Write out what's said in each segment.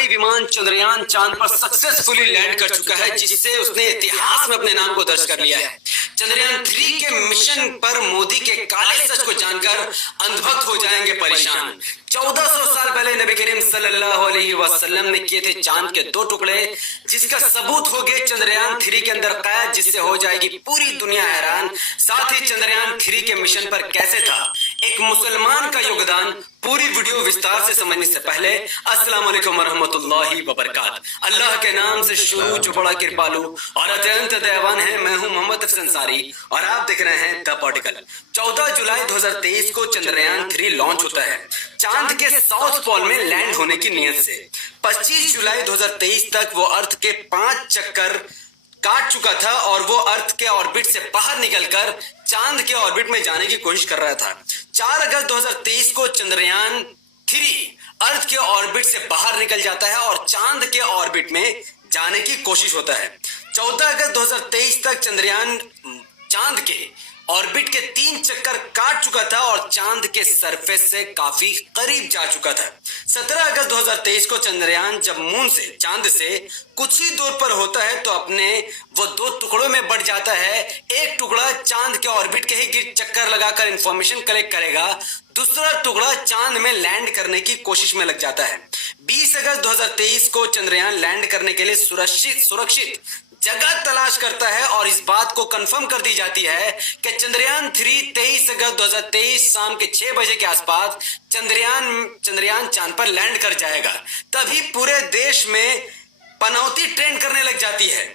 शक्तिशाली विमान चंद्रयान चांद पर सक्सेसफुली लैंड कर चुका है, जिससे उसने इतिहास में अपने नाम को दर्ज कर लिया है। चंद्रयान 3 के मिशन पर मोदी के काले सच को जानकर अंधभक्त हो जाएंगे परेशान। 1400 साल पहले नबी करीम सल्लल्लाहु अलैहि वसल्लम ने किए थे चांद के 2 टुकड़े, जिसका सबूत हो गए चंद्रयान 3 के अंदर कैद, जिससे हो जाएगी पूरी दुनिया हैरान। साथ ही चंद्रयान 3 के मिशन पर कैसे था एक मुसलमान का योगदान, पूरी वीडियो विस्तार से समझने से पहले अस्सलाम वालेकुम वरहमतुल्लाहि वबरकातुहू। अल्लाह के नाम से शुरू जो बड़ा कृपालु और अत्यंत दयावान है। मैं हूं मोहम्मद अंसारी और आप देख रहे हैं द पार्टिकल। 14 जुलाई 2023 को चंद्रयान 3 लॉन्च होता है चांद के साउथ पोल में लैंड होने की नीयत से। 25 जुलाई 2023 तक वो अर्थ के 5 चक्कर काट चुका था और वो अर्थ के ऑर्बिट से बाहर निकलकर चांद के ऑर्बिट में जाने की कोशिश कर रहा था। 4 अगस्त 2023 को चंद्रयान 3 अर्थ के ऑर्बिट से बाहर निकल जाता है और चांद के ऑर्बिट में जाने की कोशिश होता है। 14 अगस्त 2023 तक चंद्रयान चांद के ऑर्बिट के 3 चक्कर काट चुका था और चांद के सरफेस से काफी करीब जा चुका था। 17 अगस्त 2023 को चंद्रयान जब मून से चांद से कुछ ही दूर पर होता है तो अपने वो 2 टुकड़ों में बढ़ जाता है। एक टुकड़ा चांद के ऑर्बिट के ही चक्कर लगाकर इंफॉर्मेशन कलेक्ट करेगा, दूसरा टुकड़ा चांद में लैंड करने की कोशिश में लग जाता है। 20 अगस्त 2023 को चंद्रयान लैंड करने के लिए सुरक्षित जगह तलाश करता है और इस बात को कंफर्म कर दी जाती है कि चंद्रयान 3 23 अगस्त 2023 शाम के 6 बजे के आसपास चंद्रयान चांद पर लैंड कर जाएगा। तभी पूरे देश में पनौती ट्रेंड करने लग जाती है।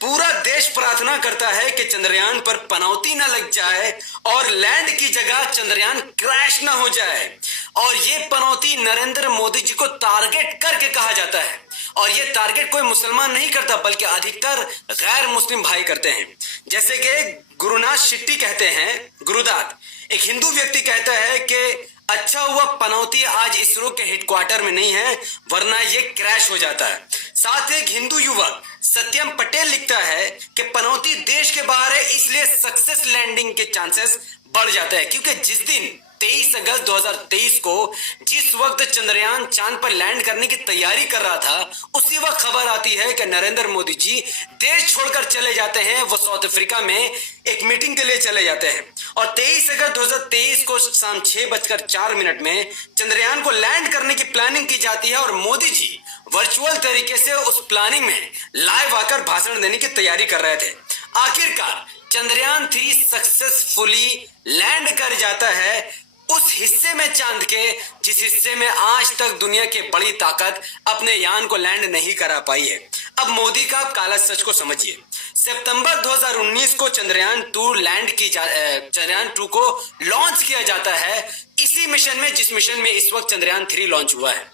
पूरा देश प्रार्थना करता है कि चंद्रयान पर पनौती न लग जाए और लैंड की जगह चंद्रयान क्रैश न हो जाए। और ये पनौती नरेंद्र मोदी जी को टारगेट करके कहा जाता है और ये टारगेट कोई मुसलमान नहीं करता बल्कि अधिकतर गैर मुस्लिम भाई करते हैं। जैसे कि गुरुनाथ शेट्टी कहते हैं, गुरुदात एक हिंदू व्यक्ति कहता है कि अच्छा हुआ पनौती आज इसरो के हेडक्वार्टर में नहीं है वरना ये क्रैश हो जाता है। साथ एक हिंदू युवक सत्यम पटेल लिखता है कि पनौती देश के बाहर है इसलिए सक्सेस लैंडिंग के चांसेस बढ़ जाता है, क्योंकि जिस दिन 23 अगस्त 2023 को जिस वक्त चंद्रयान चांद पर लैंड करने की तैयारी कर रहा था उसी वक्त खबर आती है कि नरेंद्र मोदी जी देश छोड़कर चले जाते हैं। वो साउथ अफ्रीका में एक मीटिंग के लिए चले जाते हैं और 23 अगस्त 2023 को शाम 6:04 में चंद्रयान को लैंड करने की प्लानिंग की जाती है और मोदी जी वर्चुअल तरीके से उस प्लानिंग में लाइव आकर भाषण देने की तैयारी कर रहे थे। आखिरकार चंद्रयान 3 सक्सेसफुली लैंड कर जाता है उस हिस्से में चांद के जिस हिस्से में आज तक दुनिया की बड़ी ताकत अपने यान को लैंड नहीं करा पाई है। अब मोदी का काला सच को समझिए। सितंबर 2019 को चंद्रयान 2 को लॉन्च किया जाता है इसी मिशन में जिस मिशन में इस वक्त चंद्रयान 3 लॉन्च हुआ है।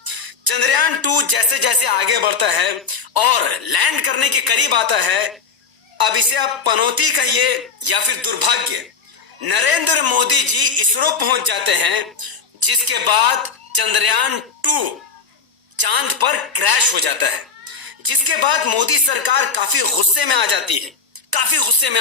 चंद्रयान 2 जैसे जैसे आगे बढ़ता है और लैंड करने के करीब आता है, अब इसे आप पनौती कहिए या फिर दुर्भाग्य, नरेंद्र मोदी जी इसरो पहुंच जाते हैं, जिसके बाद चंद्रयान 2 चांद पर क्रैश हो जाता है। जिसके बाद मोदी सरकार काफी गुस्से में आ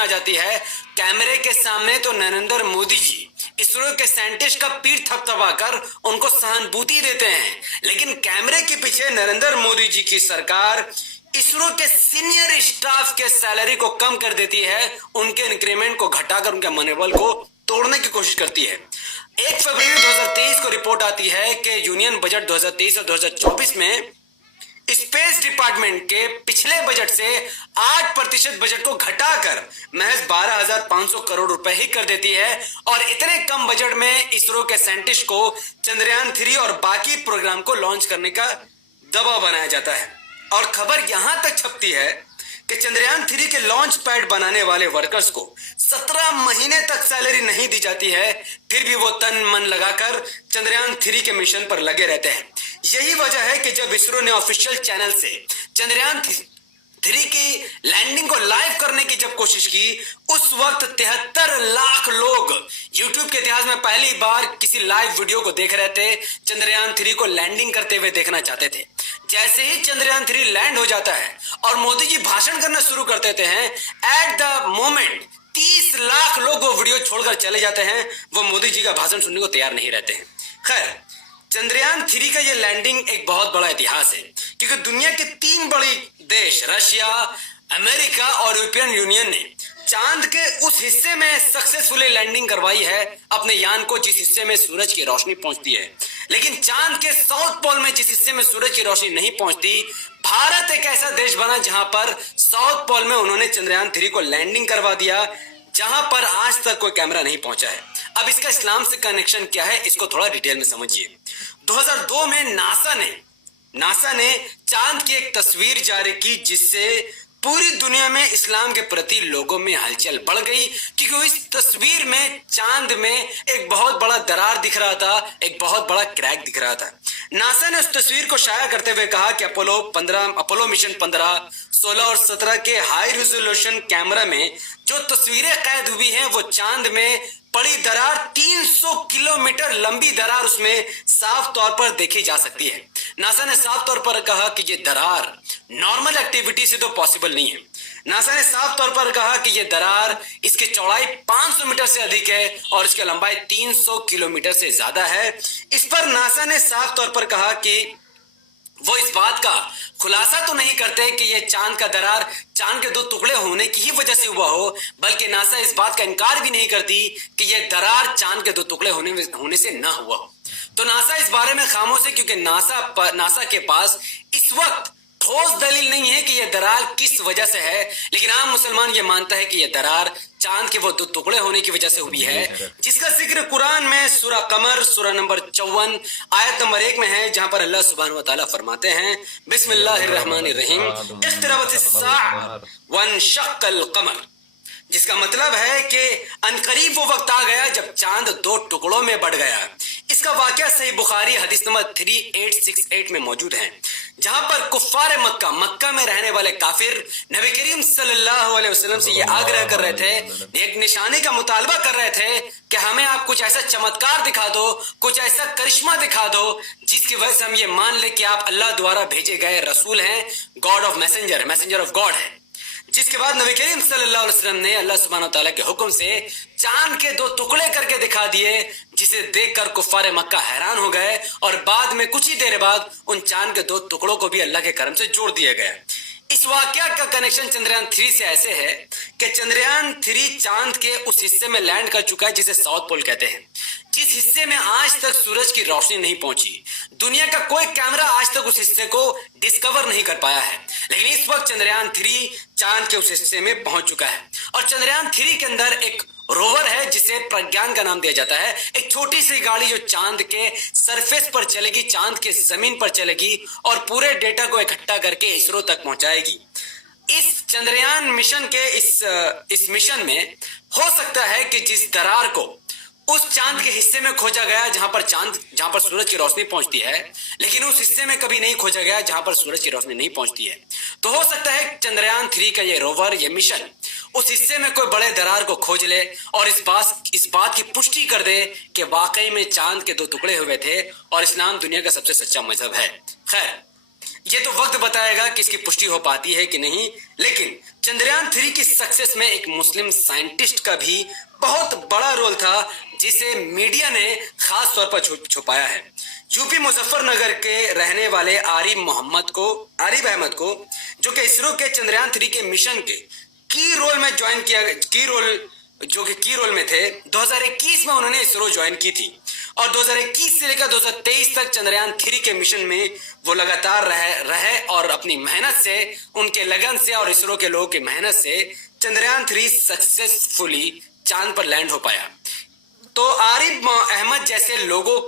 जाती है। कैमरे के सामने तो नरेंद्र मोदी जी इसरो के साइंटिस्ट का पीठ थपथपाकर उनको सहानुभूति देते हैं, लेकिन कैमरे के पीछे नरेंद्र मोदी जी की सरकार इसरो के सीनियर स्टाफ के सैलरी को कम कर देती है, उनके इंक्रीमेंट को घटाकर उनके मनोबल को तोड़ने की कोशिश करती है। 1 फरवरी 2023 को रिपोर्ट आती है कि यूनियन बजट 2023 और 2024 में स्पेस डिपार्टमेंट के पिछले बजट से 8% बजट को घटाकर महज 12,500 करोड़ रुपए ही कर देती है और इतने कम बजट में इसरो के साइंटिस्ट को चंद्रयान 3 और बाकी प्रोग्राम को लॉन्च करने का दबाव बनाया जाता है। और खबर यहां तक छपती है कि चंद्रयान 3 के लॉन्च पैड बनाने वाले वर्कर्स को 17 महीने तक सैलरी नहीं दी जाती है, फिर भी वो तन मन लगाकर चंद्रयान 3 के मिशन पर लगे रहते हैं। यही वजह है कि जब इसरो ने ऑफिशियल चैनल से चंद्रयान 3 की लैंडिंग को लाइव करने की जब कोशिश की, उस वक्त 73 लाख लोग यूट्यूब के इतिहास में पहली बार किसी लाइव वीडियो को देख रहे थे, चंद्रयान 3 को लैंडिंग करते हुए देखना चाहते थे। जैसे ही चंद्रयान 3 लैंड हो जाता है और मोदी जी भाषण करना शुरू कर देते हैं, एट द मोमेंट 30 लाख लोग वो वीडियो छोड़कर चले जाते हैं। वो मोदी जी का भाषण सुनने को तैयार नहीं रहते हैं। खैर, चंद्रयान 3 का ये लैंडिंग एक बहुत बड़ा इतिहास है, क्योंकि दुनिया के 3 बड़े देश रशिया, अमेरिका और यूरोपियन यूनियन ने चांद के उस हिस्से में सक्सेसफुली लैंडिंग करवाई है अपने यान को जिस हिस्से में सूरज की रोशनी पहुंचती है। लेकिन चांद के साउथ पोल में जिस हिस्से में सूरज की रोशनी नहीं पहुंचती, भारत एक ऐसा देश बना जहां पर साउथ पोल में उन्होंने चंद्रयान 3 को लैंडिंग करवा दिया, जहां पर आज तक कोई कैमरा नहीं पहुंचा है। अब इसका इस्लाम से कनेक्शन क्या है, इसको थोड़ा डिटेल में समझिए। 2002 में नासा ने चांद की एक तस्वीर जारी की, जिससे पूरी दुनिया में इस्लाम के प्रति लोगों में हलचल बढ़ गई, क्योंकि इस तस्वीर में चांद में एक बहुत बड़ा दरार दिख रहा था, एक बहुत बड़ा क्रैक दिख रहा था। नासा ने उस तस्वीर को शाया करते हुए कहा कि अपोलो मिशन 15, 16 और 17 के हाई रेजोल्यूशन कैमरा में जो तस्वीरें कैद हुई हैं वो चांद में पड़ी दरार 300 किलोमीटर लंबी दरार उसमें साफ तौर पर देखी जा सकती है। नासा ने साफ तौर पर कहा कि ये दरार नॉर्मल एक्टिविटी से तो पॉसिबल नहीं है। नासा ने साफ तौर पर कहा कि ये दरार, इसकी चौड़ाई 500 मीटर से अधिक है और इसकी लंबाई 300 किलोमीटर से ज्यादा है। इस पर नासा ने साफ तौर पर कहा कि वो इस बात का खुलासा तो नहीं करते कि ये चांद का दरार चांद के 2 टुकड़े होने की ही वजह से हुआ हो, बल्कि नासा इस बात का इनकार भी नहीं करती कि ये दरार चांद के 2 टुकड़े होने से ना हुआ हो। तो नासा इस बारे में खामोश है, क्योंकि नासा के पास इस वक्त ठोस दलील नहीं है कि यह दरार किस वजह से है। लेकिन आम मुसलमान ये मानता है कि यह दरार चांद के वो 2 टुकड़े होने की वजह से हुई है, जिसका जिक्र कुरान में सूरा कमर सूरा नंबर 54 आयत नंबर 1 में है, जहां पर अल्लाह सुब्हानहू व तआला फरमाते हैं, बिस्मिल्लाहिर्रहमानिर्रहीम, इख्तरबतिस साअ वंशक्कल कमर, जिसका मतलब है कि अनकरीब वो वक्त आ गया जब चांद 2 टुकड़ों में बढ़ गया। इसका वाकया सही बुखारी हदीस नंबर 3868 में मौजूद है, जहां पर कुफ्फार मक्का में रहने वाले काफिर नबी करीम सल्लल्लाहु अलैहि वसल्लम से ये आग्रह कर रहे थे, एक निशानी का मुतालबा कर रहे थे कि हमें आप कुछ ऐसा चमत्कार दिखा दो, कुछ ऐसा करिश्मा दिखा दो जिसकी वजह से हम ये मान ले कि आप अल्लाह द्वारा भेजे गए रसूल हैं, God of messenger of God है। जिसके बाद नबी करीम सल्लल्लाहु अलैहि वसल्लम ने अल्लाह सुब्हानहू व तआला के हुक्म से चांद के 2 टुकड़े करके दिखा दिए, जिसे देखकर कुफ्फार मक्का हैरान हो गए और बाद में कुछ ही देर बाद उन चांद के 2 टुकड़ों को भी अल्लाह के करम से जोड़ दिया गया। इस वाकया का कनेक्शन चंद्रयान 3 से ऐसे है कि चंद्रयान 3 चांद के उस हिस्से में लैंड कर चुका है जिसे साउथ पोल कहते हैं, जिस हिस्से में आज तक सूरज की रोशनी नहीं पहुंची। दुनिया का कोई कैमरा आज तक उस हिस्से को डिस्कवर नहीं कर पाया है, लेकिन इस वक्त चंद्रयान 3 चांद के उस हिस्से में पहुंच चुका है। और चंद्रयान 3 के अंदर एक रोवर है जिसे प्रज्ञान का नाम दिया जाता है, एक छोटी सी गाड़ी जो चांद के सरफेस पर चलेगी, चांद के जमीन पर चलेगी और पूरे डेटा को इकट्ठा करके इसरो तक पहुंचाएगी। इस चंद्रयान मिशन के इस मिशन में हो सकता है कि जिस दरार को उस चांद के हिस्से में खोजा गया जहां पर सूरज की रोशनी पहुंचती है, लेकिन उस हिस्से में कभी नहीं खोजा गया जहां पर सूरज की रोशनी नहीं पहुंचती है, तो हो सकता है चंद्रयान 3 का ये रोवर, ये मिशन उस हिस्से में कोई बड़े दरार को खोज ले और इस बात की पुष्टि कर दे कि वाकई में चांद के 2 टुकड़े हुए थे और इस्लाम दुनिया का सबसे सच्चा मजहब है। खैर, ये तो वक्त बताएगा कि इसकी पुष्टि हो पाती है कि नहीं, लेकिन चंद्रयान 3 की सक्सेस में एक मुस्लिम साइंटिस्ट का भी बहुत बड़ा रोल था, जिसे मीडिया ने खास तौर पर छुपाया है। यूपी मुजफ्फरनगर के रहने वाले आरिफ अहमद को, जो कि इसरो के चंद्रयान 3 के मिशन के की रोल में थे, 2021 में उन्होंने इसरो ज्वाइन की थी और 2021 से लेकर 2023 तक चंद्रयान 3 के मिशन में वो लगातार रहे और अपनी मेहनत से, उनके लगन से और इसरो के लोगों की मेहनत से चंद्रयान 3 सक्सेसफुली चांद पर लैंड हो पाया। तो आरिफ अहमद जैसे लोगों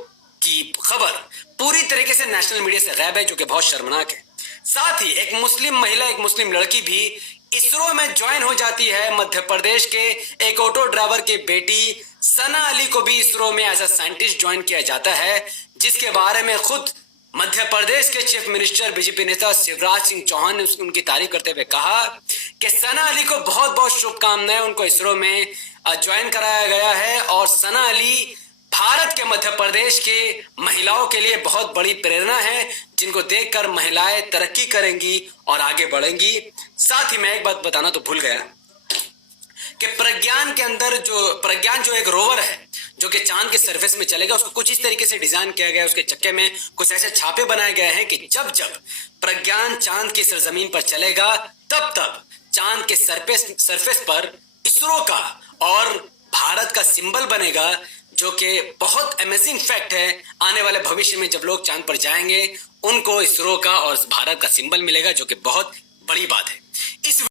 की खबर पूरी तरीके से नेशनल मीडिया से गायब है, जो कि बहुत शर्मनाक है। साथ ही एक मुस्लिम महिला, एक मुस्लिम लड़की भी इसरो में ज्वाइन हो जाती है। मध्य प्रदेश के एक ऑटो ड्राइवर की बेटी सना अली को भी इसरो में एज अ साइंटिस्ट ज्वाइन किया जाता है, जिसके बारे में खुद मध्य प्रदेश के चीफ मिनिस्टर बीजेपी नेता शिवराज सिंह चौहान ने उनकी तारीफ करते हुए कहा कि सना अली को बहुत बहुत शुभकामनाएं, उनको इसरो में ज्वाइन कराया गया है और सना अली भारत के मध्य प्रदेश के महिलाओं के लिए बहुत बड़ी प्रेरणा है, जिनको देखकर महिलाएं तरक्की करेंगी और आगे बढ़ेंगी। साथ ही मैं एक बात बताना तो भूल गया कि प्रज्ञान जो एक रोवर है जो कि चांद के सरफेस में चलेगा, उसको कुछ इस तरीके से डिजाइन किया गया है, उसके चक्के में कुछ ऐसे छापे बनाए गए हैं कि जब जब प्रज्ञान चांद की सरजमीन पर चलेगा तब तब चांद के सरफेस पर इसरो का और भारत का सिंबल बनेगा, जो कि बहुत अमेजिंग फैक्ट है। आने वाले भविष्य में जब लोग चांद पर जाएंगे उनको इसरो का और भारत का सिंबल मिलेगा, जो कि बहुत बड़ी बात है। इस